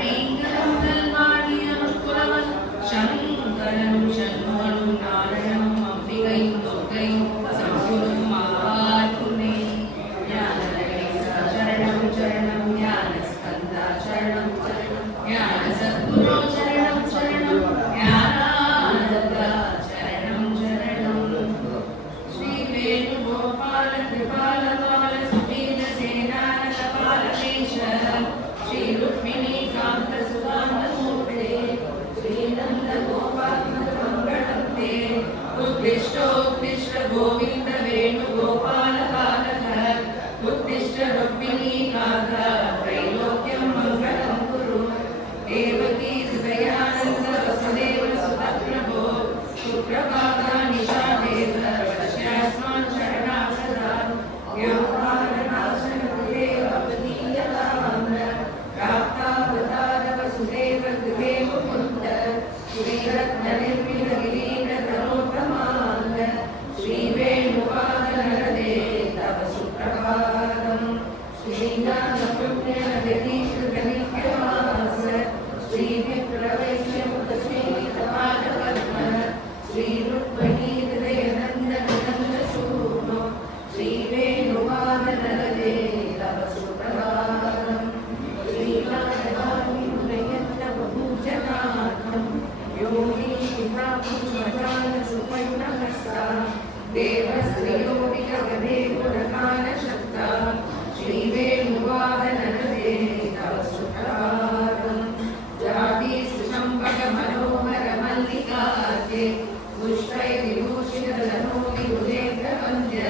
ஐங்கரம் நல்வாணியம் புலவன் சங்கரன் சண்முகனும் நாராயணனும் அம்பிகையும் துர்க்கையும் சம்புரும் மகாத்முனே ஞானகணேசா சரணம் சரணம் ஞானஸ்கந்தா சரணம் சரணம் ஞான சத்குரு சரணம் சரணம் ஞானானந்தா சரணம் சரணம் ஸ்ரீ வேணுகோபால கிருபால பால சுபீர சேனான கபால கேசர श्री रुक्मिणी कांत सुधांत मूर्ते श्री नंद गोपाल मंगलते उत्तिष्ठ गोविंद वेणु गोपाल बालक उत्तिष्ठ रुक्मिणी कांत त्रैलोक्यं मंगलं कुरु देवकी हृदयानंद वसुदेव सुतप्रभो सुप्रभाता निशादेव वश्यास्मान् शरणागता योगारनाशन देव अपदीयताम् वसुदेव गृहे मुकुन्द श्रीरत्ननिर्मितगिरीन्द्रतनोत्तमाङ्ग श्रीवेणुपादनरदे तव सुप्रभातम् श्रीज्ञानपुण्यनिधिकृतनित्यमास श्रीविप्रवैश्यमुखश्रीतपादपद्म श्रीरुक्मिणीहृदयनन्दनन्दसूनो श्रीवेणुपादनरदे तव सुप्रभातम् देवस्त्रियोऽपि गुणगानशक्ता श्रीवेणुवादनरदे तव सुप्रभातम् जातिसुषम्भगमनोहरमल्लिकार्ये पुष्पैर्विभूषितधनोऽविभुजेन्द्रवन्द्य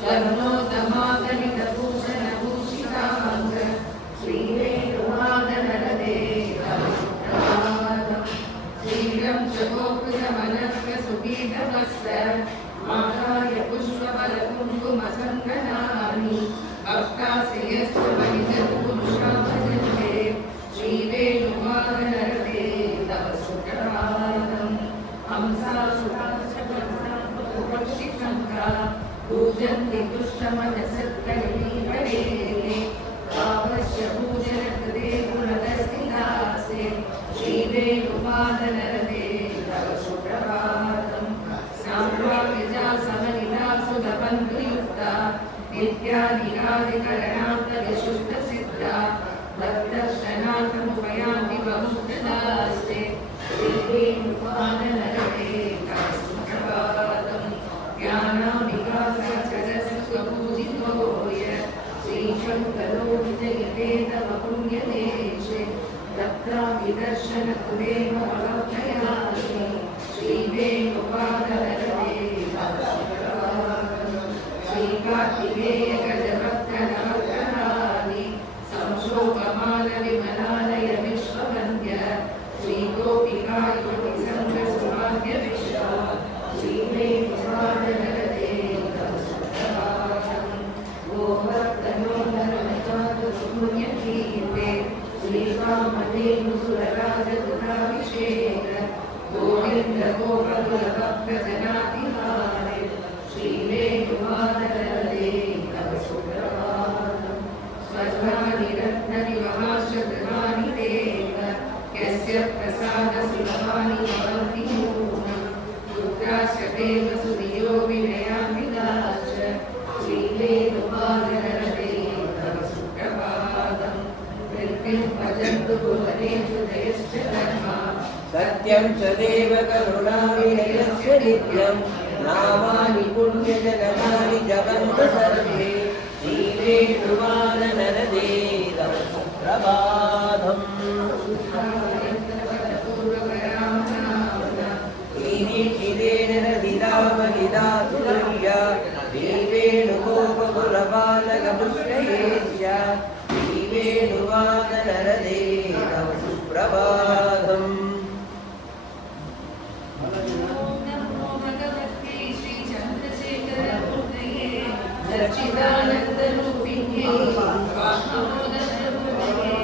स्वर्णोत्तमागणितभूषणभूषिताङ्ग श्रीवेणुवादनरदे तव सुप्रभातम् श्रीरं चकोकृतमनस्कसुपीठमस्त माताय पुष्पफलकुङ्कुमसङ्गनानि भक्ताश्रियस्तवनिजत्पुरुषा भजन्ते श्रीवेणुवादनरदे तव सुप्रभातम् हंसासुराक्षपक्षिसङ्गा पूजन्ति दुष्टमनसत्कलिपरे भावस्य पूजनकृते गुणदस्तिदासे श्रीवेणुवादनरदे तव सुप्रभातम् साम्राज्ञा समनिधा सुधबन्धुयुक्ता नित्यादिरादिकरणान्तविशुद्धसिद्धा भक्तशनाथमुपयान्ति बहुप्रदास्ते श्रीवेणुवादनरदे तव सुप्रभातम् ज्ञानाविकासचरस्वपूजितोय श्रीशङ्करो विजयते तव पुण्यदेशे दत्ताभिदर्शनकुलेव भवभयानि श्रीवेणुपादनरदे तव सुप्रभातम् श्रीकार्तिकेयगजभक्तनवग्रहानि संशोभमानविमलालय विश्ववन्द्य श्रीगोपिकायुवतिसङ्घसुभाग्यविश्वा श्रीवेणुपादनरदे तव सुप्रभातम् गोभक्तनोहरमचातुर्पुण्यकीर्ते श्रीरामधेनुसुरराजगुणाभिषेक गोविन्द गोपकुलभक्तजनातिहारे श्रीवेणुवादनरदे तव सुप्रभातम् स्वस्नानि रत्ननिवहाशगृहाणि देव यस्य प्रसादसुलभानि भवन्ति नूनम् पुत्राश्चदेव सुधियो विनयान्विताश्च श्रीवेणुवादनरदे तव सुप्रभातम् भजन्तु भुवनेषु जयश्च धर्मा सत्यं च देव करुणाविनयस्य नित्यं नामानि पुण्यजनकानि जगन्तु सर्वे श्रीवेणुवादनरदे तव सुप्रभातम् श्रीनिशिदेन रथिरामनिदासुरर्या श्रीवेणुगोपकुलबालकपुष्टयेष्य श्रीवेणुवादनरदे तव सुप्रभातम् सच्चिदानन्दरूपिण्ये स्वात्मबोधस्वरूपिण्ये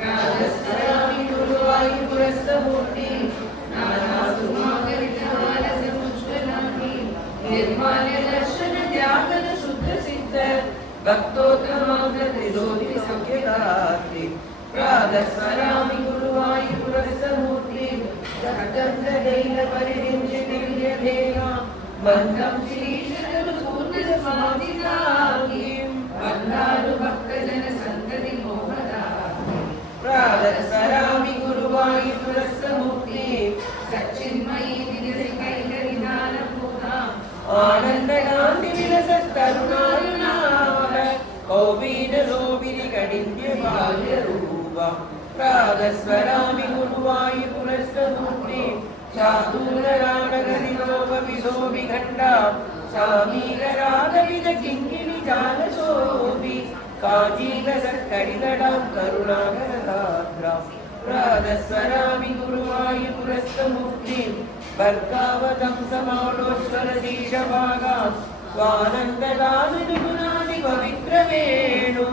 राजस्तरामि गुरुवायुपुरस्तमूर्ति नानासुमागरितहारसमुष्टनानि निर्माल्यदर्शनत्यागदशुद्धसिद्ध भक्तोत्तमाङ्गत्रिलोकिसंख्यदात्रि प्रातस्मरामि गुरुवायुपुरस्तमूर्तिं सततं सदैवपरिविंशतिर्यथेन मन्दं श्रीशरणपूर्णस्वामिनाकिं वन्दारु भक्तजनसन्तति मोहदाकिं प्रातस्मरामि गुरुवायुपुरस्तमूर्तिं सच्चिन्मयी विजयकैकरिदानपूताम् आनन्दकान्तिविलसत्करुणारुणावर कौवीरलोभिनिकडिन्यबाल्यरूपं प्रातस्मरामि गुरुवायुपुरस्तमूर्तिं चातुररागगतिलोकविशोभिखण्डां सामीररागविदकिङ्किणिजालशोभि काञ्चीलसत्करिदडां करुणाकरगात्रां प्रातस्मरामि गुरुवायुपुरस्तमूर्तिं वर्गावतं समालोष्वरशीर्षभागां स्वानन्ददानुगुणादिपवित्रवेणु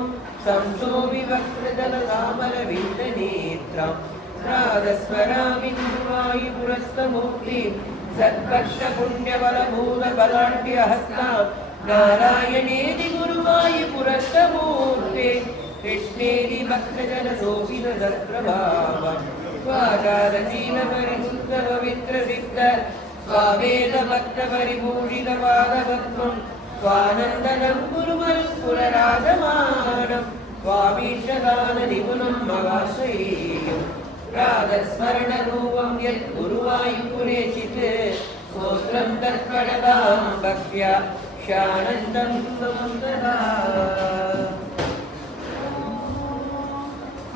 संशोभिवक्त्रदलतामरविन्दनेत्रं प्रातस्मरामि गुरुवायुपुरस्तमूर्तिं सत्कर्षपुण्यबलभूतबलाढ्यहस्तां नारायणेति गुरुवायुपुरस्तमूर्ते कृष्णेति भक्तजनशोभितसत्प्रभावं स्वागारशीलपरिशुद्धपवित्रसिद्ध स्वावेदभक्तपरिभूषितपादपद्मं स्वानन्दनं गुरुमरुत्पुरराजमानं स्वामीष्टदाननिपुणं मवाश्रयेयं प्रातस्मरणरूपं यत् गुरुवायुपुरे चित् स्तोत्रं तत्पठतां भक्त्या शानन्दं तदा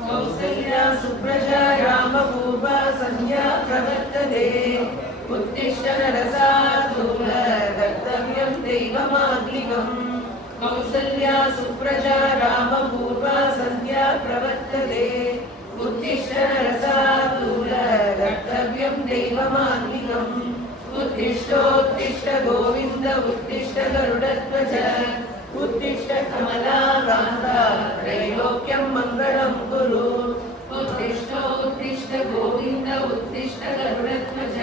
कौसल्या सुप्रजा रामपूर्वा संध्या प्रवर्तते उत्तिष्ठ नरसार्दूल कर्तव्यं दैवमात्मिकम् कौसल्या सुप्रजा रामपूर्वा संध्या प्रवर्तते उत्तिष्ठ नरसार्दूल कर्तव्यं दैवमात्मिकम् उत्तिष्ठोत्तिष्ठ गोविन्द उत्तिष्ठ गरुडध्वज उत्तिष्ठ कमलाकान्ता त्रैलोक्यं मङ्गलं कुरु उत्तिष्ठ गोविन्द उत्तिष्ठ गरुडध्वज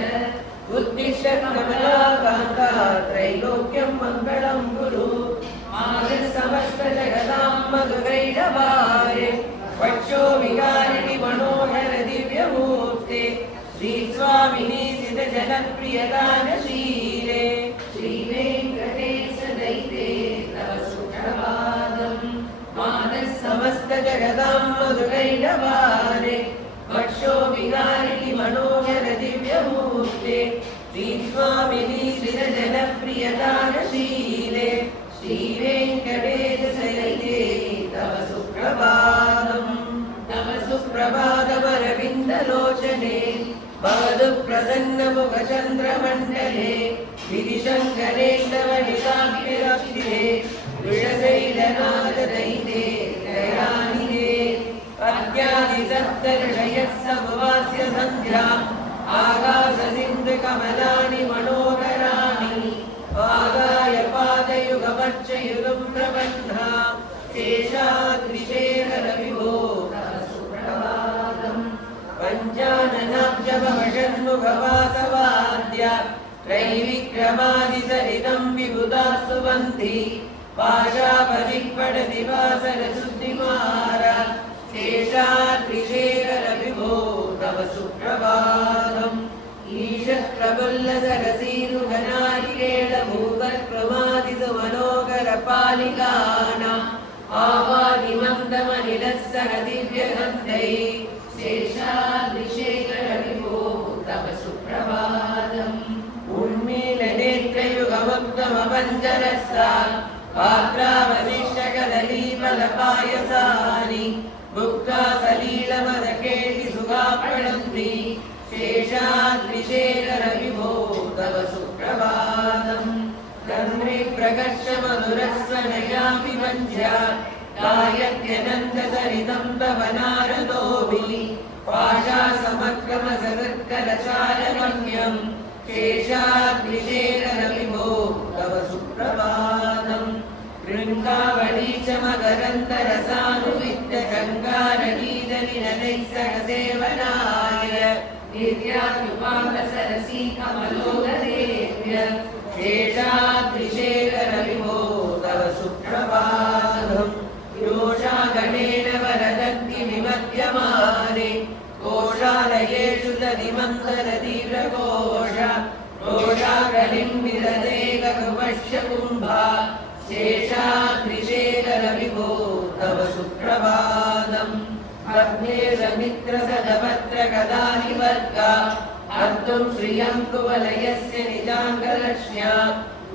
उत्तिष्ठ कमलाकान्ता त्रैलोक्यं मङ्गलं कुरु समस्तजगदां मधुरैरवारे वक्षो विकारिणि मनोहर दिव्यमूर्ते श्रीस्वामिनी सिद्धजनप्रियदानशीले श्रीवेङ्कटेश दैते तव सुप्रभातम् समस्तजगदां मधुरैरवारे वक्षो विकारिणि मनोहर दिव्यमूर्ते श्रीस्वामिनी सिद्धजनप्रियदानशीले श्रीवेङ्कटेश दैते तव सुप्रभातम् तव सुप्रभातमरविन्दलोचने भवतु प्रसन्नमुखचन्द्रमण्डले विधिशङ्करेन्दवनिकाभिरक्षिते वृषशैलनाथदैते दयानिधे अद्यादिसप्तऋषयः समवास्य सन्ध्याम् आकाशसिन्धुकमलानि मनोहराणि आदाय पादयुगमर्चयुगं प्रपन्ना शेषाद्रिशेखरविभो तव सुप्रभातम् पञ्चाननाब्जभवषण्मुखवासवाद्य त्रैविक्रमादिसरितं विबुधास्तुवन्ति पाशापदिक्पटति वासरशुद्धिमार शेषाद्रिशेखरविभो तव सुप्रभातम् ईशः प्रफुल्लसरसीरुघनारिकेलभूगर्भमादिसुमनोहरपालिकानाम् आवादिमन्दमनिलस्सर दिव्यगन्धैः शेषाद्रिशेखरविभो तव सुप्रभातम् उन्मीलनेत्रयुगमुक्तमपञ्चरसा पात्रावशिष्टकदलीफलपायसानि मुक्ता सलीलमदकेटि सुगापणन्ति शेषाद्रिशेखरविभो तव सुप्रभातम् तन्मे प्रकर्षमधुरस्वनयापि वञ्ज्या गायत्यनन्दसरितं तव नारदोभिः पाशासमक्रमसदत्कलचारगम्यम् शेषाद्रिशेखरविभो तव सुप्रभातम् कृङ्गावली च मकरन्दरसानुविद्यशङ्गारगीतनिनदैः सह सेवनाय निर्यात्युपाङ्गसरसी कमलोदरेभ्य शेषाद्रिशेखरविभो तव सुप्रभातम् योषागणेन वरदन्ति विमत्य विद्यमाने कोशालयेषु दधिमन्तरतीव्रकोश रोषाकलिं विदधे गगुपश्य कुम्भा शेषाद्रिशेखर विभो तव सुप्रभातम् अग्नेरमित्रसदपत्र कदानिवर्गा अर्तुं श्रियं कुवलयस्य निजाङ्गलक्ष्म्या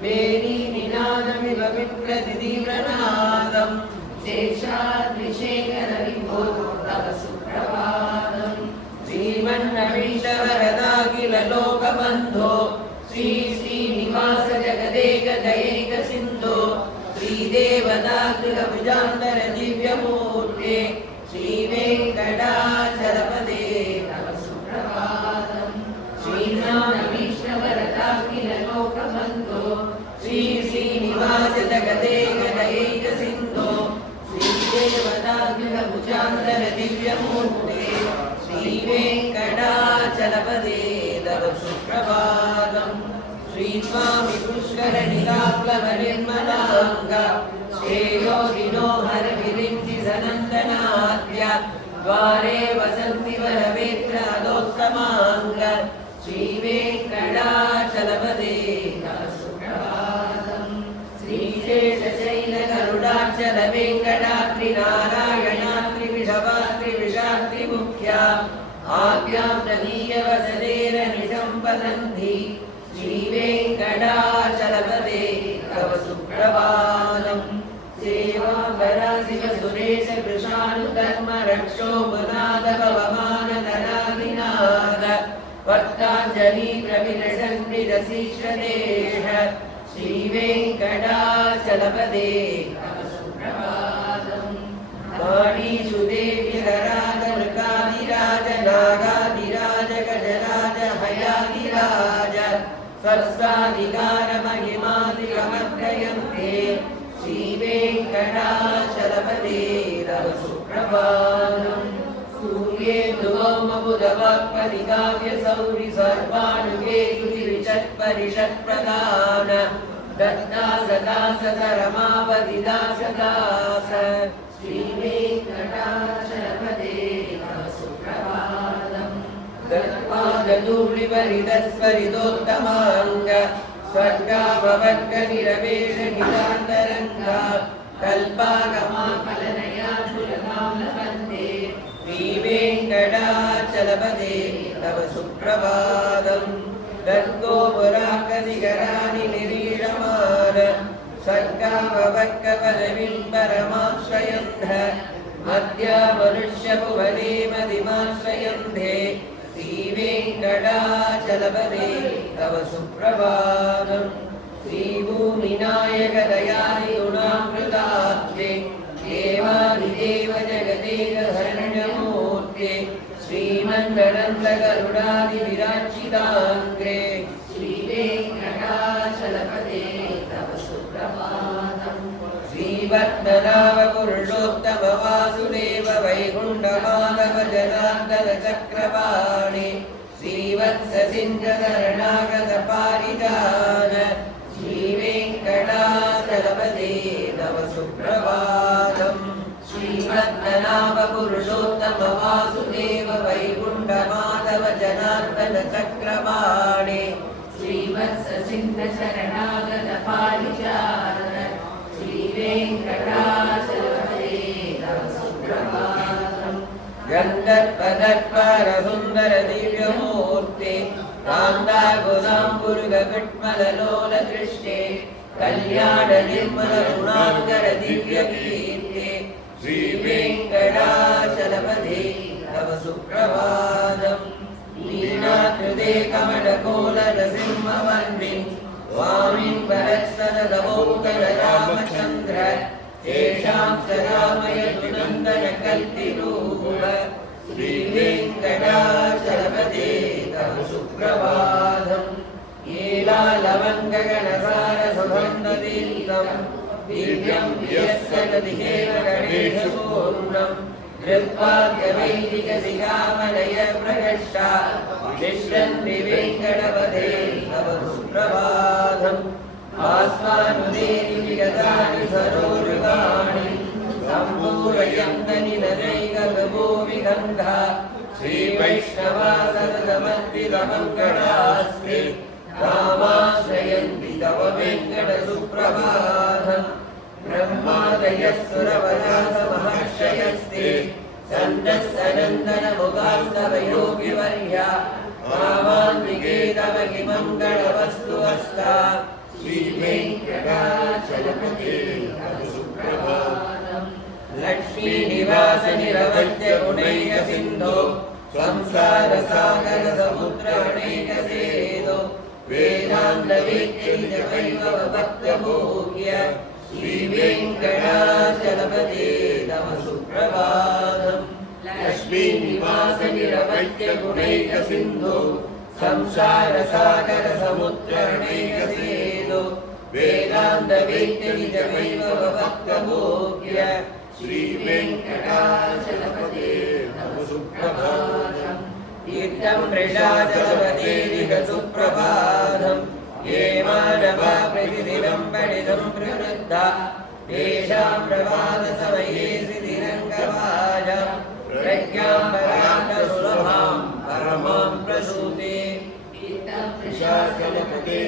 वेणीनिनादमिव विप्रतितीव्रनादम् शेषाद्रिशेखर विभो तव सुप्रभातम् श्रीमन्नवीशवरदाखिल लोकबन्धो श्री श्रीनिवास जगदेक दयैक सिन्धो श्रीदेवदागृहभुजान्तर दिव्यमूर्ते श्रीवेङ्कटाचलपदे तव सुप्रभातम् श्रीनाथवीष्णवरदाखिल लोकबन्धो श्री श्रीनिवास जगदेक दयैक सिन्धो श्रीदेवदागृहभुजान्तर दिव्यमूर्ते श्रीवेङ्कटाचलपदे तव सुप्रभातम् श्रीस्वामि पुष्करनिलाप्लवनिर्मलाङ्ग श्रेयोगिनो हरविरिञ्चि सनन्दनाद्य द्वारे वसन्ति वरवेत्रादोत्तमाङ्ग श्रीवेङ्कटाचलपदे तव सुप्रभातम् श्रीशेषशैलगरुडाचलवेङ्कटाद्रिनारायणाद्रिविषवाद्रिविषाद्रिमुख्या आज्ञां तदीयवसदेरनिसम्पदन्ति श्रीवेङ्कटाचलपदे तव सुप्रभातम् सेवाम्बराशिवसुरेश कृशानुधर्म रक्षो मुनाद भवमानधनादिनाद भक्ताञ्जलि प्रविलसन्निरसीश्वरेश श्रीवेङ्कटाचलपदे तव सुप्रभातम् वाणीषु देव्यराज नृकादिराज नागादिराज गजराज हयादिराज स्वर्गाधिकार महिमादिगमग्रयन्ते श्रीवेङ्कटाचलपदे तव सुप्रभातम् सूर्ये ध्रुवमबुधवाक्पदिकाव्यसौरि सर्वाणुगे कृतिविशत्परिषत्प्रदान दत्ता सदा सदरमावदिदास दास श्रीवेङ्कटाचलपदे तव सुप्रभातम् गत्पादधूलिपरितस्परितोत्तमाङ्ग स्वर्गापवर्गनिरवेश निरान्तरङ्गा कल्पागमाफलनयाचुरकाम्लकन्दे श्रीवेङ्कटाचलपदे तव सुप्रभातम् गद्गोपुराकनिकराणि निरीडमान स्वर्गापवर्गपदवीं परमाश्रयन्ध मध्या मनुष्यभुवने मदिमाश्रयन्धे श्रीवेङ्कटाचलपदे तव सुप्रभातम् श्रीभूमिनायक दयानि गुणामृताब्धे देवादिदेव जगदेक हरण्यमूर्ते श्रीमन्ननन्द गरुडादिविराजिताङ्ग्रे श्रीवेङ्कटाचलपदे तव सुप्रभातम् श्रीवर्धनाव पुरुषोत्तम वासुदेव वैकुण्ठमाधव जनार्दन चक्रपाणि श्रीवत्ससिंह शरणागत पारिजान श्रीवेङ्कटाचलपदे तव सुप्रभातम् श्रीवर्धनाव पुरुषोत्तम वासुदेव वैकुण्ठमाधव जनार्दन चक्रपाणि श्रीवत्ससिंह शरणागत पारिजात श्रीवेङ्कटाचलपदे तव सुप्रभातम् गन्धर्वदर्परसुन्दर दिव्यमूर्ते कान्दागुदाम्बुरुगविट्मललोलदृष्टे कल्याण निर्मल गुणाङ्कर दिव्यकीर्ते श्रीवेङ्कटाचलपदे तव सुप्रभातम् लीलाकृते कमलकोलरसिंहवर्णिन् स्वामिन् परस्तदवोकररामचन्द्र येषां सदामयतुनन्दन कल्पिरूप श्रीवेङ्कटाचलपदे तव सुप्रभातम् येलालवङ्गगणसारसुगन्धतीर्थम् दिव्यं यस्सदधिहेव गणेशपूर्णम् हृत्वाद्यवैदिकशिखामणय प्रकष्टा तिष्ठन्ति वेङ्कटपदे तव सुप्रभातम् आस्वानुदेवि विगतानि सरोरुगाणि सम्पूरयन्तनि नदैकभूमिक गन्धा श्रीवैष्णवा सततमद्वितमङ्गलास्ते रामाश्रयन्ति तव वेङ्कटसुप्रभातम् ब्रह्मादयः सुरवरासमहर्षयस्ते सन्दस्सनन्दनमुखास्तव योगिवर्या मामान्विके तव किमङ्गलवस्तु हस्ता श्रीवेङ्कटाचलपते तव सुप्रभातम् लक्ष्मीनिवासनिरवद्यगुणैकसिन्धो संसारसागरसमुद्रगणैकसेदो वेदान्तवेद्यैकवैभवभक्तभोग्य श्रीवेङ्कटाचलपते तव सुप्रभातम् लक्ष्मीनिवासनिरवद्यगुणैकसिन्धो संसारसागरसमुद्रगणैकसेदो वेदान्तवेद्यैकवैभवभक्तभोग्य श्रीवेङ्कटाचलपते तव सुप्रभातम् तीर्थं मृषाचलपते सुप्रभातम् ये मानवा प्रतिदिनं पठितं प्रवृद्धा तेषां प्रभातसमये सिद्धिरङ्गवाज प्रज्ञां परान्तसुलभां परमां प्रसूते मृषाचलपते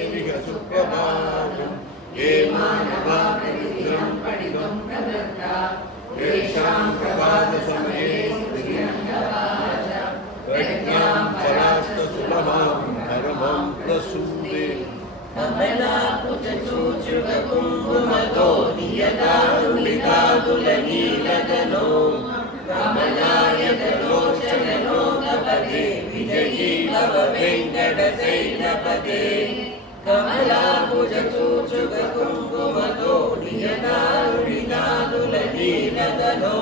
सुप्रभातम् ये मानवा प्रतिदिनं पठितं प्रवृत्ता तेषां प्रभातसमये सिद्धिरङ्गवाज प्रज्ञां परान्तसुलभां परमां प्रसूते कमलाकुचूचुकुङ्कुमतो नियतारुणितातुलनीलगनो कमलायतलोचनलोकपते विजयी भव वेङ्कटशैलपते कमलाकुचूचुकुङ्कुमतो नियतारुणितातुलनीलगनो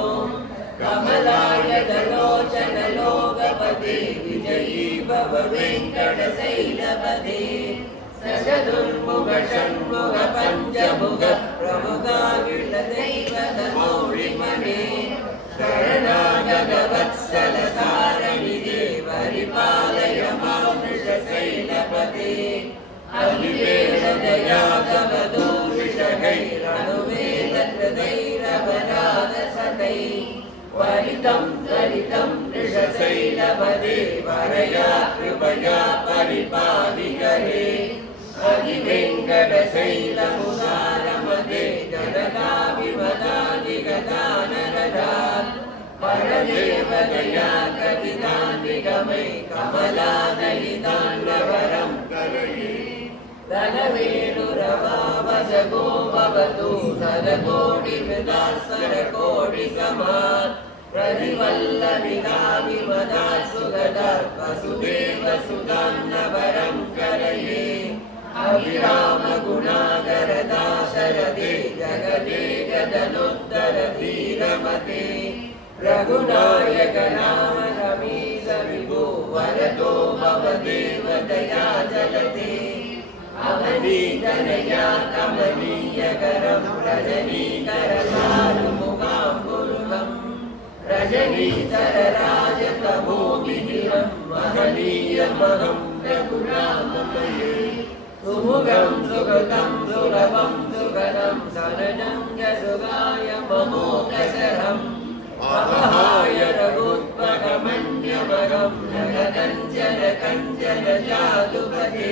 कमलायतलोचनलोकपते विजयी भव वेङ्कटशैलपते सचतुर्मुख षण्मुख पञ्चमुख प्रमुखाविलदैवतमौलिमने शरणागतवत्सल तारणिदे परिपालय मां वृषशैलपते अभिवेदया तव दूषिषगैरनुवेदहृदैरवराधसतै वरितं त्वरितं वृषशैलपते वरया कृपया परिपालिकरे अधिवेङ्कटशैलमुदारमते जगदाभिमदादिगदानरदात् परदेवदया कविदान्विगमै कमलादयितान्नवरं करये धनवेणुरवावसगो भवतु सदकोटिहृदास्वरकोटिसमात् प्रतिवल्लभिदाभिमदात् सुगदात् वसुदेवसुतान्नवरं करये अभिरामगुणाकरदाशरथे जगते जगदनुत्तरधीरमते रघुनायक नाम रमीश विभो वरदो भवदेवदया जलते अवनीतनया कमनीयकरं रजनीकरचारुमुखाम्बुरुहम् रजनीचरराजतमोमिहिरं महनीयमहं रघुनाममये सुमुखं सुकृतं सुलभं सुखदं सनजं यशुगाय ममोकशरम् अपहाय रघुत्पकमन्यमगं जगदञ्जन कञ्चन जातुपते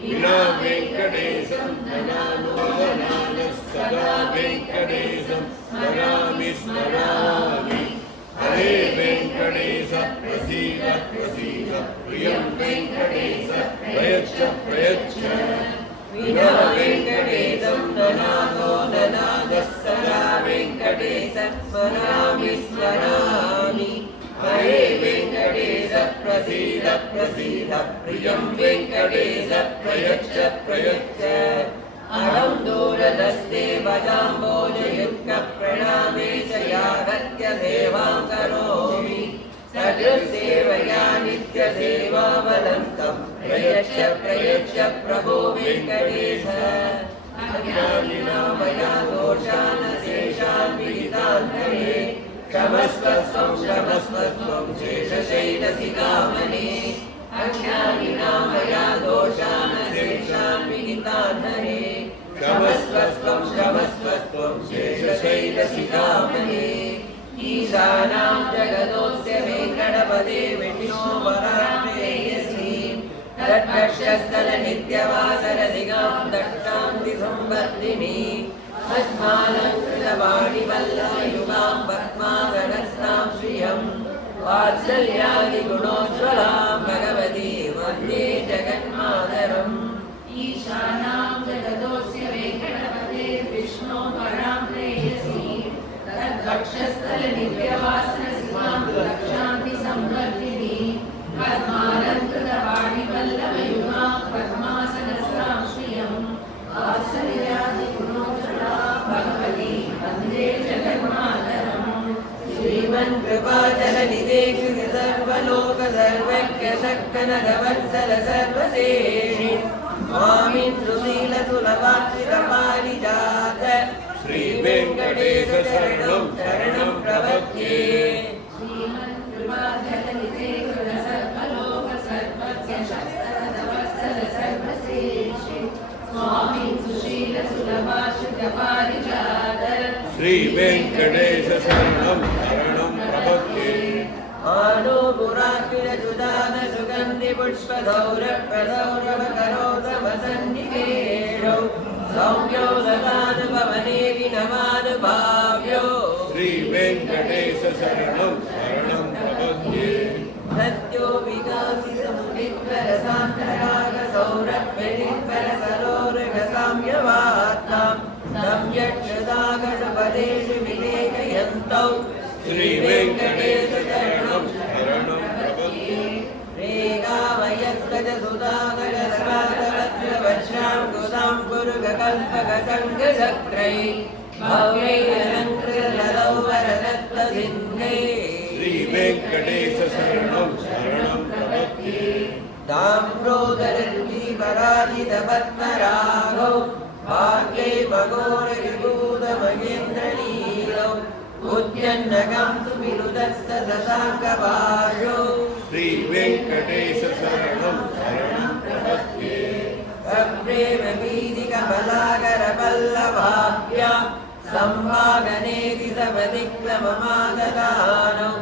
विना वेङ्कटेशं धनानुधनानः सदा वेङ्कटेशं स्मरामि स्मरामि हरे वेङ्कटेश प्रसीद प्रसीद प्रियं वेङ्कटेश प्रयच्छ प्रयच्छ विना वेङ्कटेशं ननादो ननादः सदा वेङ्कटेशं स्मरामि स्मरामि हरे वेङ्कटेश प्रसीद प्रसीद प्रियं वेङ्कटेश प्रयच्छ प्रयच्छ अहं दूरदस्ते वदाम्बोजयुक्तप्रणामे च यागत्य सेवां करोमि सदृसेवया नित्यसेवावलन्तं प्रयच्छ प्रयच्छ प्रभो वेङ्कटेश अज्ञानिना मया दोषान् शेषान् विहितान् हरे क्षमस्व त्वं शेषशैलसिकामणे अज्ञानिना मया दोषान् शेषान् विहितान् हरे क्षमस्व त्वं शेषशैलसिकामणे ईशानां जगदोऽस्य पदे विष्णो वराप्रेयसी तद्भक्षस्थलनित्यवासरदिगां दक्षान्तिसंवर्धिनी पद्मालङ्कृतवाणिवल्लयुगां पद्मासनस्तां श्रियं वात्सल्यादिगुणोज्ज्वलां भगवती वन्दे जगन्मातरम् ईशानां जगदोऽस्य वेङ्कटपते विष्णो वरां प्रेयसी तद्वक्षस्थलनित्यवासनसिकां दक्षान्तिसंवर्धिनी पद्मालङ्कृतवाणिवल्लभयुगां पद्मासनस्तां श्रियं वात्सल्यादिगुणोज्ज्वला भगवती वन्दे जगन्मातरम् श्रीमन्कृपाजलनिधे सर्वलोक सर्वज्ञ शक्कनरवत्सल सर्वसेनि स्वामिन् सुशीलसुलभाक्षितपारिजात श्रीवेङ्कटेश शरणं शरणं प्रपद्ये श्रीमन्कृपाजलनिधे सर्वलोक सर्वज्ञ शक्कनरवत्सल सर्वसेनि स्वामिन् सुशीलसुलभाक्षितपारिजात श्रीवेङ्कटेश शरणं शरणं प्रपद्ये आनो पुराकिरजुदान सुगन्धि पुष्पसौरभकरोतमसन्निकेशौ सौम्यो ददानुभवने विनमानुभाव्यो श्रीवेङ्कटेश शरणं शरणं प्रपद्ये सत्यो विकासितमुनित्वरसान्तरागसौरभ्यनिर्भरसरोरगसाम्यवात्तां सम्यक्षदागणपदेषु विलेखयन्तौ श्रीवेङ्कटेश शरणं शरणं प्रपद्ये रेगावयत्तजसुधागरस्वादवज्रवज्रां गुदां कुरुगकल्पकसङ्गचक्रै भव्यैरलङ्कृतललौ वरदत्तसिन्धे श्रीवेङ्कटेश शरणं शरणं प्रपद्ये ताम्रोदररुचिपराजितपद्मरागौ भाग्यै मघोरविभूतमहेन्द्रनीलौ उद्यन्नगं सुविरुदस्तशशाङ्कपाशौ श्रीवेङ्कटेश शरणं शरणं प्रपद्ये सप्रेमवीदिकमलाकरपल्लवाभ्या सम्भागनेति सपदिक्रममाददानौ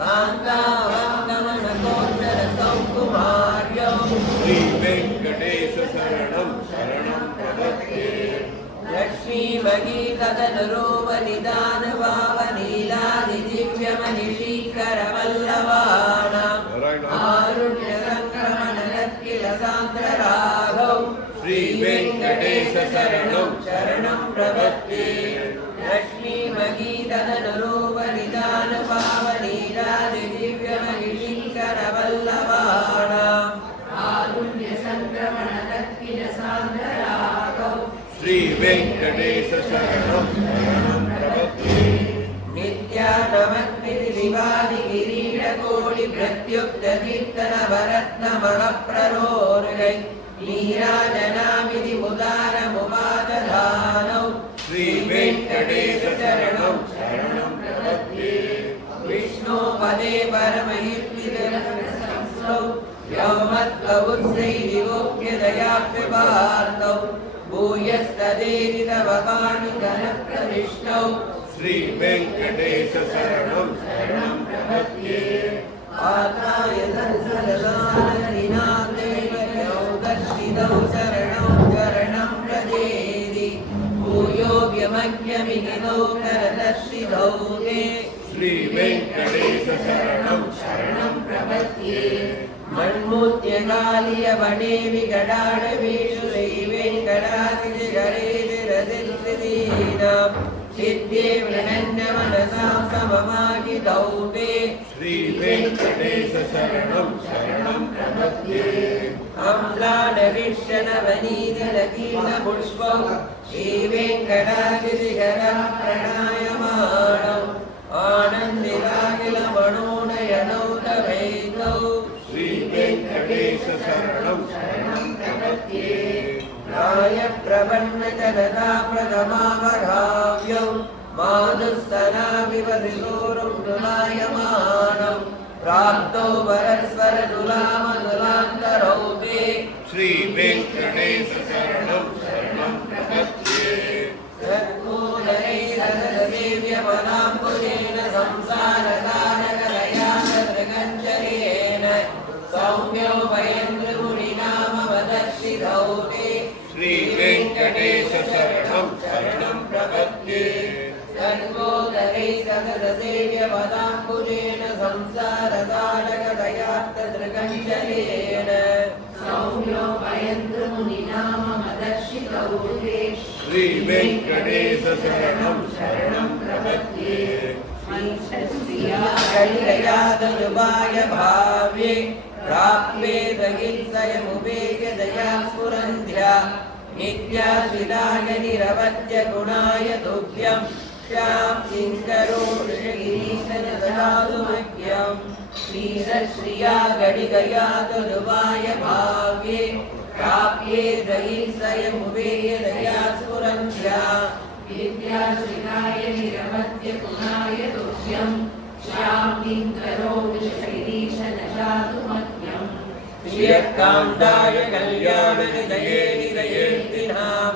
कान्तावङ्गमनकोचरसौकुमार्यौ श्रीवेङ्कटेश शरणं शरणं प्रपद्ये लक्ष्मीमगीततनुरूपनिदानवावनीलादिदिव्यमनिशीकरवल्लवानां आरुण्यसङ्क्रमणलक्ष्मिलसान्द्रराघौ श्रीवेङ्कटेश शरणं शरणं प्रपद्ये लक्ष्मीमगीततनुरूपनिदानवावनीलादिदिव्यमनिशीकरवल्लवानां आरुण्यसङ्क्रमणलक्ष्मिलसान्द्रराघौ श्रीवेङ्कटेश शरणं शरणं प्रपद्ये नित्यानवद्विधिवादिकिरीटकोटिप्रत्युक्तकीर्तनवरत्नमहप्ररोर्गै नीराजनामिति मुदारमुपादधानौ श्रीवेङ्कटेश शरणं शरणं प्रपद्ये विष्णोपदे परमयुक्तिरसंस्थौ यौमत्कवुत्सैरिवोक्यदयाप्यपार्थौ भूयस्तदेति तव पाणिधनप्रविष्टौ श्रीवेङ्कटेश शरणं शरणं प्रपद्ये आत्माय संसदसानदिनाथैव दर्शितौ शरणौ शरणं प्रदेदि भूयोऽव्यमज्ञमिहितौ करदर्शितौ ते श्रीवेङ्कटेश शरणं शरणं प्रपद्ये मन्मूर्त्यकालियवने विकटाडवेषु दैवेङ्कटादिशिखरेतिरसिद्धीनां सिद्धे वृणन्यमनसां सममाहितौ ते श्रीवेङ्कटेश शरणं शरणं प्रपद्ये अम्लानविष्यणवनीतिलकीर्णपुष्पौ श्रीवेङ्कटादिशिखरं प्रणायमाणौ आनन्दिताखिलमणोनयनौ तवैतौ श्रीवेङ्कटेश शरणं शरणं प्रपद्ये प्रायप्रपन्नजनता प्रथमावधाव्यौ माधुस्तनाविवसितोरुलायमानौ प्राप्तौ परस्परतुलामतुलान्तरौ ते श्रीवेङ्कटेश शरणं शरणं प्रपद्ये सद्गोदरै सददेव्यमनाम्बुजेन संसारतारकलया सदृगञ्जरि सौम्योपयन्द्रमुनिनामवदर्शितौ ते श्रीवेङ्कटेशशरणं शरणं प्रपद्ये सर्वोदरै सकलसेव्यपदाम्बुजेन संसारताडकदयात्तदृगञ्जलेन सौम्योपयन्द्रमुनिनाममदर्शितौ ते श्रीवेङ्कटेशशरणं शरणं प्रपद्ये गणितयादनुबाय भाव्ये प्राप्येत हिंसयमुपेयदया स्फुरन्ध्या नित्याश्रिताय निरवद्य गुणाय तुभ्यं श्यां किङ्करोषगिरीशन ददातु मह्यम् श्रीरश्रिया गणितयादनुबाय भाव्ये प्राप्येत हिंसयमुपेयदया स्फुरन्ध्या विद्याश्रिताय निरवद्य गुणाय तुभ्यं श्यां किङ्करोमि शैरीश नशातु मह्यम् श्रियकान्ताय कल्याणनिधये निधयेऽर्थिनां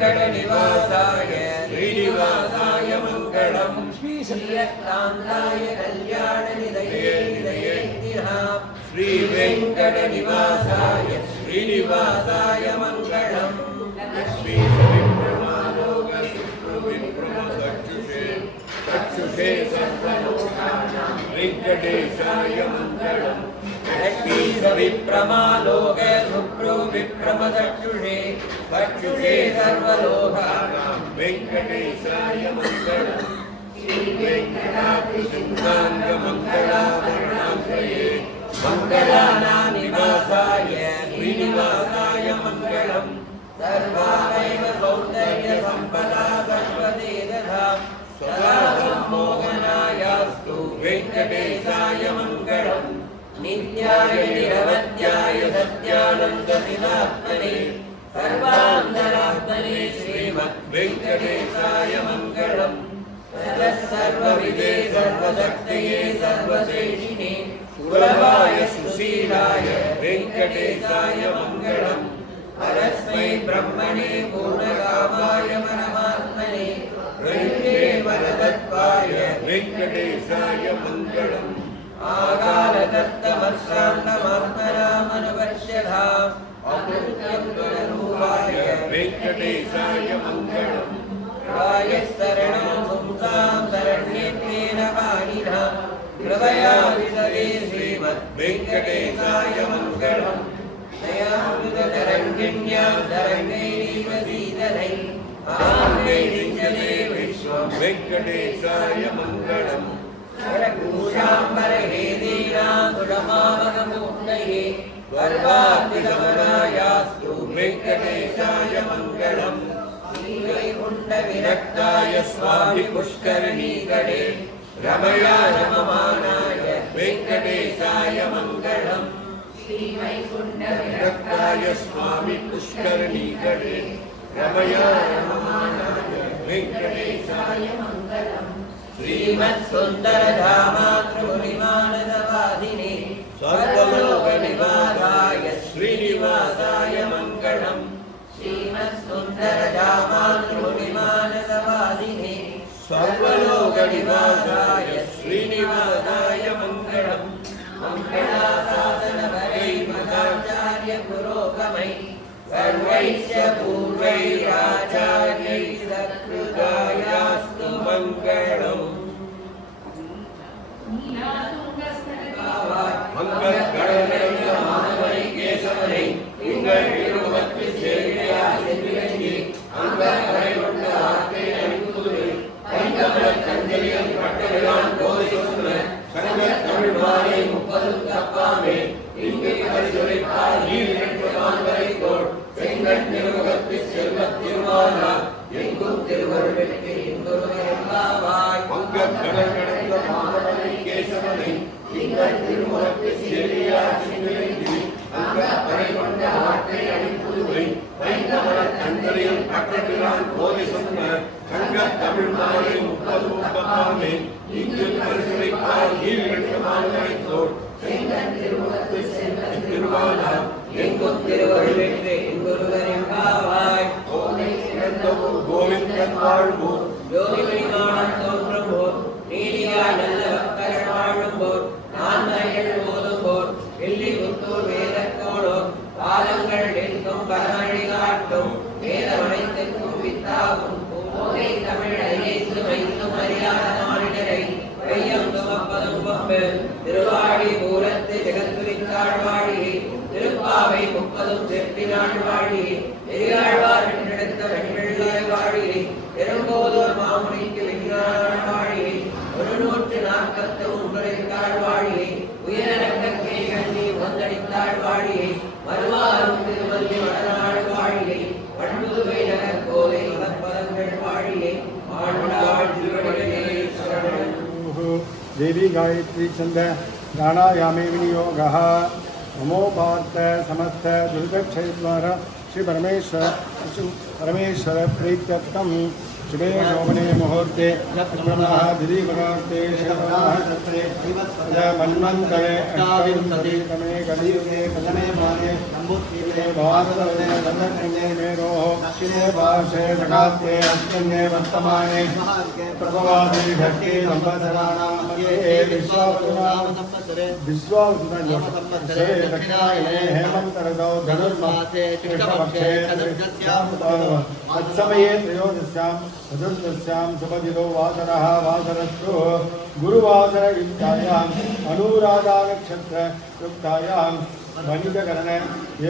श्रीवेङ्कटनिवासाय श्रीनिवासाय मङ्गलम् श्रीकान्ताय कल्याणनिधये निधयेऽर्थिनां श्रीवेङ्कटनिवासाय श्रीनिवासाय मङ्गलम् चक्षुषे सर्वलोकानां वेङ्कटेशाय मङ्गलम् विप्रमालोक सुप्रो विप्रमचक्षुषे चक्षुषे सर्वलोकानां वेङ्कटेशाय मङ्गलम् श्रीवेङ्कटाद्रिसिंहाङ्गमङ्गलाभरणाश्रये मङ्गलानानिवासाय श्रीनिवासाय मङ्गलम् सर्वामेव सौन्दर्यसम्पदा सर्वदेवता सदा सम्मोहनायास्तु वेङ्कटेशाय मङ्गलम् नित्याय निरवध्याय सत्यानन्दसिदात्मने सर्वान्तरात्मने श्रीमद्वेङ्कटेशाय मङ्गलम् सर्वविदे सर्वशक्तये सर्वशेषिणे सुलभाय सुशीलाय वेङ्कटेशाय मङ्गलम् परस्मै ब्रह्मणे पूर्णकामाय परमात्मने प्रयुक्ते वरदत्वाय वेङ्कटेशाय मङ्गलम् आगारदत्तमर्शान्तमात्मनामनुपश्यताम् अकृत्यं गुणरूपाय वेङ्कटेशाय मङ्गलम् रायशरणं पुंसां शरण्येन पाणिना कृपया विदते श्रीमद्वेङ्कटेशाय मङ्गलम् दयामृततरङ्गिण्यां तरङ्गैरीव सीदनै आङ्गैरिञ्जने विश्वं वेङ्कटेशाय मङ्गलम् शरभूषाम्बरहेदीनां गुणमामकमूर्तये गर्वाद्विगमनायास्तु वेङ्कटेशाय मङ्गलम् श्रीवैकुण्ठविरक्ताय स्वामि पुष्करणीगणे रमया रममानाय वेङ्कटेशाय मङ्गलम् श्रीवैकुण्ठविरक्ताय स्वामी पुष्करणीगणे रमया रममानाय वेङ्कटेशाय मङ्गलम् श्रीमत्सुन्दरधामातृमुनिमानसवाधिने सर्वलोकनिवासाय श्रीनिवासाय मङ्गलम् श्रीमत्सुन्दरधामातृमुनिमानसवाधिने सर्वलोकनिवासाय श्रीनिवासाय मङ्गलम् मङ्गलाशासनवरैर्मदाचार्य पुरोगमै सर्वैश्च पूर्वैराचार्यैः सत्कृतायास्तु मङ्गलम् மங்களகணமணி கேசவனை உங்கள் இருபத்தி சேவையா செல்வியங்கி அங்கரை கொண்ட ஆற்றை அணிப்புதுவை பைந்தமிழ கஞ்சலியம் பட்டவிழான் போதை சொன்ன சங்க தமிழ் வாரை 30 தப்பாமே இங்கு பரிசுரைப்பால் நீர் நின்று மாந்தரை தோல் செங்கட் நிறுவகத்து செல்வத் திருவானா எங்கும் திருவருள் பெற்று இன்புருவாய் மங்களகணமணி மாதவனை கேசவனை நீங்கள் திருமுகத்து சேவையா செல்வியங்கி அங்கரை கொண்ட ஆற்றை அணிப்புதுவை பைந்தமிழ கஞ்சலியம் பட்டவிழான் போதை சொன்ன சங்க தமிழ் வாரை 30 தப்பாமே இங்கு பரிசுரைப்பால் நீர் நின்று மாந்தரை தோல் திருவானா எங்கும் திருவருள் பெற்று இன்புருவாய் கோவிந்தன் வாழ்வோர் யோகிமணிமான் தோன்றும்போர் நீதியா நல்ல பக்தர்கள் வாழும்போர் நான்மைகள் போதும்போர் திருவாடி பூரத்து ஜெகத்துரித்தாழ்வாழி திருப்பாவை முப்பதும் செப்பினாழ்வாழி பெரியாழ்வார் என்றெடுத்த வெண்வெள்ளாய் வாழி பெரும்போதோர் மாமுனிக்கு விஞ்ஞாழ்வாழி 149 வாழி உயரக்கே கண்ணி வந்தடித்தாழ்வாழி மறுவாரும் திருமல்லி வடநாடு வாழி பண்புதுவை நகர் கோலை வளப்பதங்கள் வாழி ஆண்டாள் திருவடிகளே சரணம். देवी गायत्री छंद प्राणायामे विनियोगः नमो पार्थ समस्त दुर्गक्षय द्वारा श्री परमेश्वर प्रीत्यर्थम शुभे शोभने मुहूर्ते ब्रह्मः दिलीपकार्ते मन्वन्तरे अष्टाविंशतितमे कलियुगे प्रथमे माने भारतवर्णे दण्डकण्ये मेरोः दक्षिणे पार्श्वे जगात्ते अष्टमे वर्तमाने प्रभवादि षष्ठी संवत्सराणां मध्ये विश्वावसुरे दक्षिणायने हेमन्तर्गौ धनुर्मासे कृष्णपक्षे तत्समये त्रयोदश्यां चतुर्दश्यां शुभदिनो वासरः वासरस्तु गुरुवासरयुक्तायाम् अनुराधानक्षत्रयुक्तायां वनिजकरणे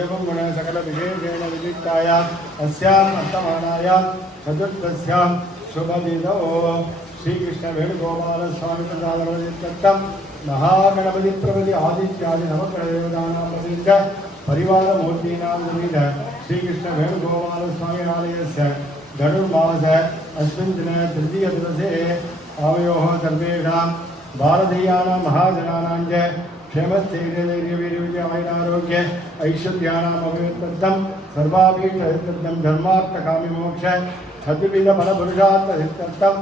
एवं गुण सकलविशेषेण विशिष्टायाम् अस्याम् वर्तमानायां चतुर्दश्यां शुभदिनो श्रीकृष्ण वेणुगोपालस्वामी प्रसादं महागणपति प्रभृति आदित्यादि नवग्रहदेवतानां प्रसिद्ध परिवारमूर्तीनां विविध श्रीकृष्ण वेणुगोपालस्वामी आलयस्य धनुर्मास अस्मिन् दिने तृतीयदिवसे आवयोः सर्वेषां भारतीयानां महाजनानां च क्षेमस्थैर्यवीर्यविजयमैरारोग्य ऐश्वर्याणाम् अभिवृद्ध्यर्थं सर्वाभीष्टसिद्ध्यर्थं धर्मार्थकामिमोक्ष चतुर्विधफलपुरुषार्थसिद्ध्यर्थं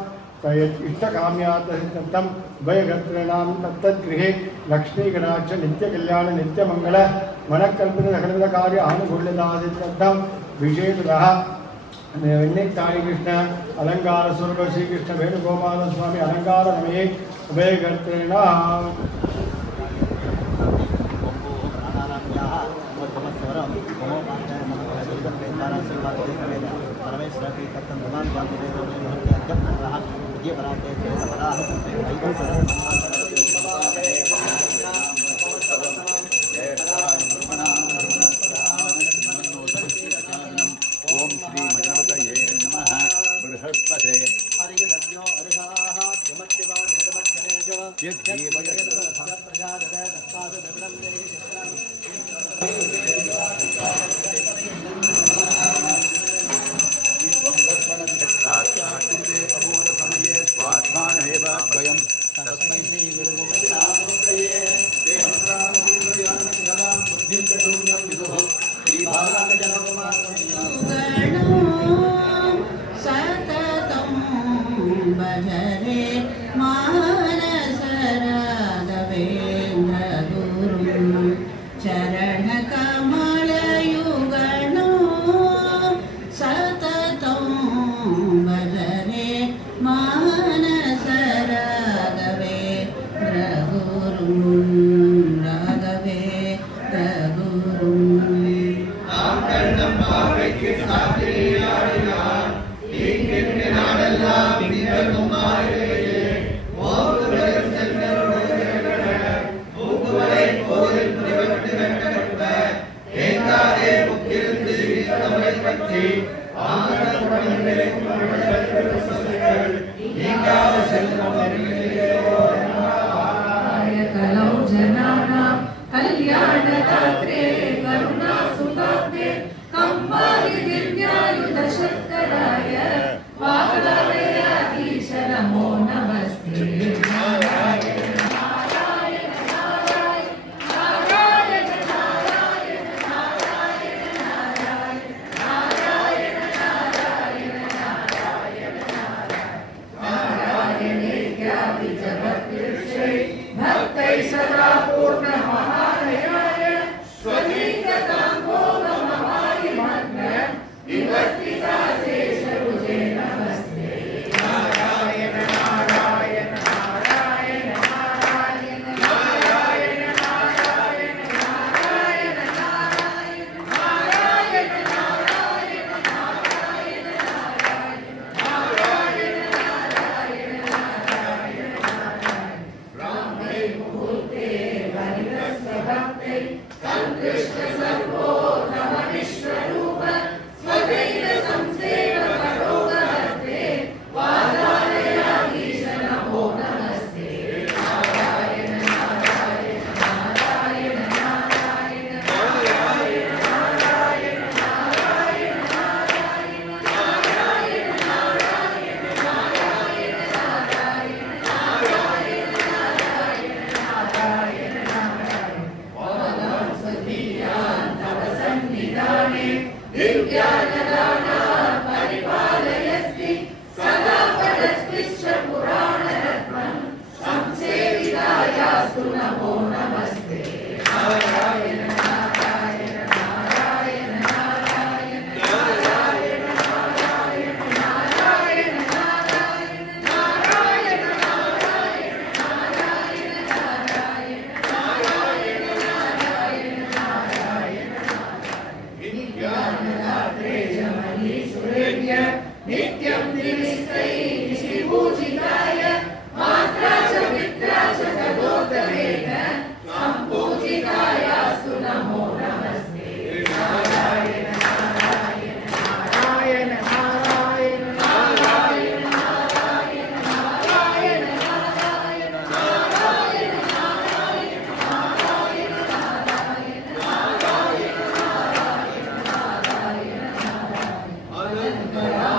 इष्टकाम्यार्थसिद्ध्यर्थं उभयगर्तॄणां तत्तद्गृहे लक्ष्मीकटाक्ष नित्यकल्याण नित्यमङ्गल मनःकल्पित सकलविधकार्य आनुकूल्यतासिद्ध्यर्थं विशेषतः वेण्णिक्तायि कृष्ण अलंकार स्वरूप श्री कृष्ण वेणुगोपाल स्वामी अलंकार समये उभयगर्तॄणाम् मुहूर्ते कृष्ण सर्वोत्तम विश्वरूप स्वदैव संसेवक रोगहर्ते वातालयाधीश नमो नमस्ते नारायण नारायण नारायण नारायण नारायण नारायण नारायण नारायण नारायण नारायण नारायण नारायण नारायण नारायण नारायण वदनं सदीयान् तव सन्निधाने दिव्यानदाना परिपालयस्ति सदा पदस्पृश्य पुराणरत्नं संसेवितायास्तु नमो नमस्ते नारायण नारायण नारायण नारायण नारायण नारायण नारायण नारायण नारायण नारायण नारायण नारायण नारायण नारायण विद्यानदात्रे जमनी सुरेभ्य नित्यं त्रिविस्तैः श्रीपूजिताय मात्रा च पित्रा च तदोतरेण सम्पूजितायास्तु नमो नमस्ते नारायण नारायण नारायण नारायण नारायण नारायण नारायण नारायण नारायण नारायण नारायण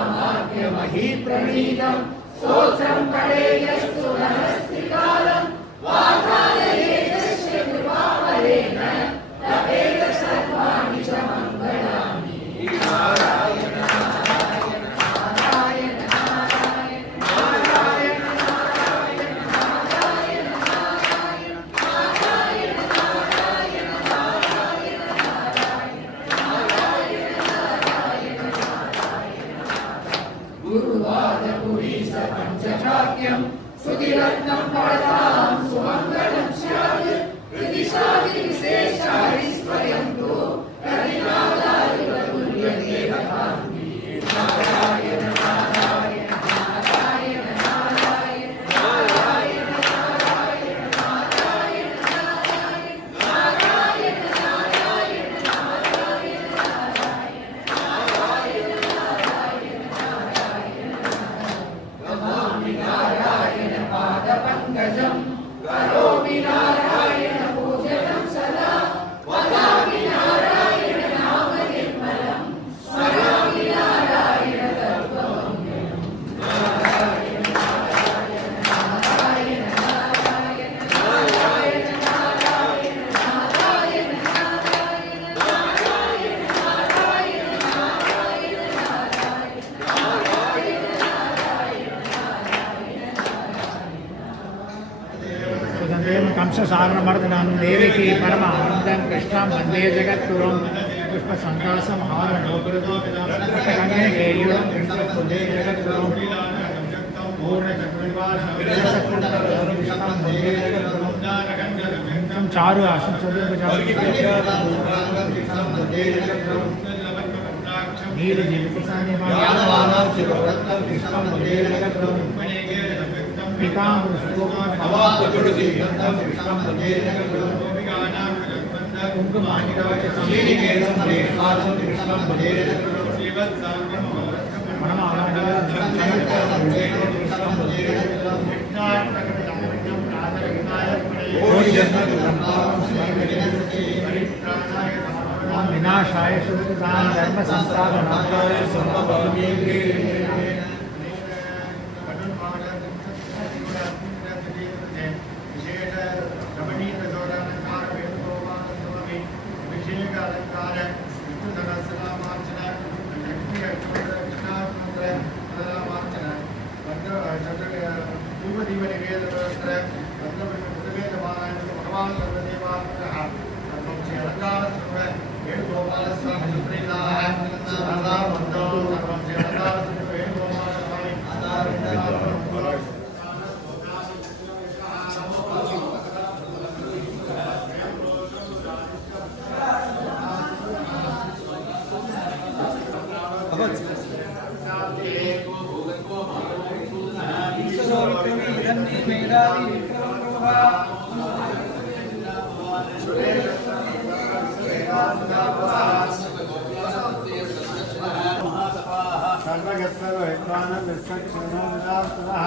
नारायण मही प्रणीतं स्तोत्रं पठेयस्तु नमस्तिकालं वातालये तस्य कृपावरेण तवेद सर्वाणि च मङ्गलानि नारायण नारायण नारायण नारायण नारायण नारायण नारायण नारायण नारायण नारायण नारायण गुरुवादपुरीश पञ्चशाक्यं सुधिरत्नं पठतां सुमङ्गलं स्यात् कृतिशादि विशेषारिस्वयन्तु कविनादायुरतुल्यदेवतान्ति नारायण नारायण नारायण नारायण नारायण नारायण नारायण नारायण नारायण नारायण नारायण नमामि नारायण पादपङ्कजं करोमि नारायण पूजनं सदा वदामि नारायण नाम निर्मलं स्मरामि नारायण तत्त्वमव्ययम् नारायण नारायण नारायण नारायण नारायण नारायण नारायण नारायण नारायण नारायण सुदेव कंससागरमर्दनं देवकी परमानन्दं कृष्णं वन्दे जगद्गुरुं पुष्पसङ्कासमहारणोपृतकन्ये केयूरं कृष्णं जगद्गुरुं पूर्णचक्रनिवासं वन्दे जगद्गुरुं चारु आसन विनाशाय सुकृतां धर्म संस्थापनाय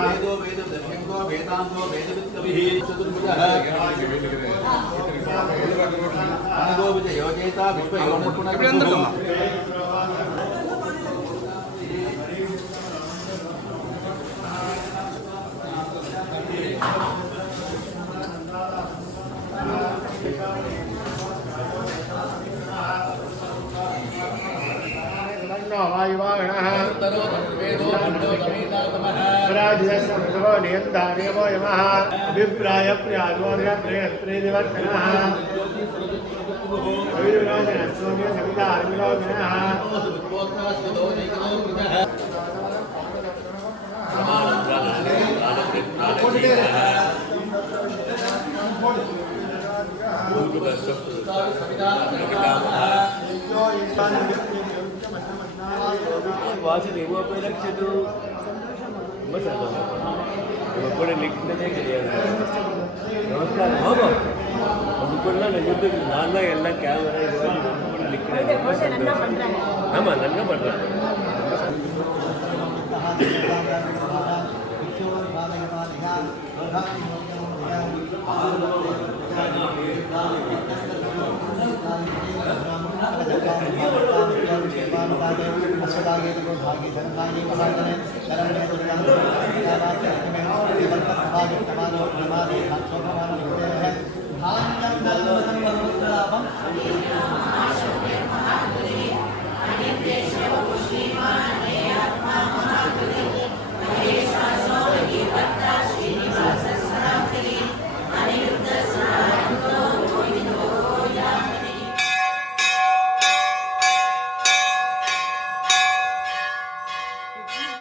वेदो वेद दर्शको वेदांतो वेदवित्कविः चतुर्भुजः अनगो विजयोजेता विश्वयोनिर्गुणः वायुवागणः राजस्व नियन्तानेवो यमः अभिप्राय प्रियागोर्य प्रेयत्रेदिवर्तनः अभिराजनस्वम्य सविता अर्मिलोगणः वासुदेवोपि रक्षतु नमस्कार बाबा அதுக்குள்ள யூடியூப் நான் தான் எல்லாம் கேமரா இது கூட நிற்கிறேன் ஆமாம் நல்லா பண்ணுறேன் धान्यं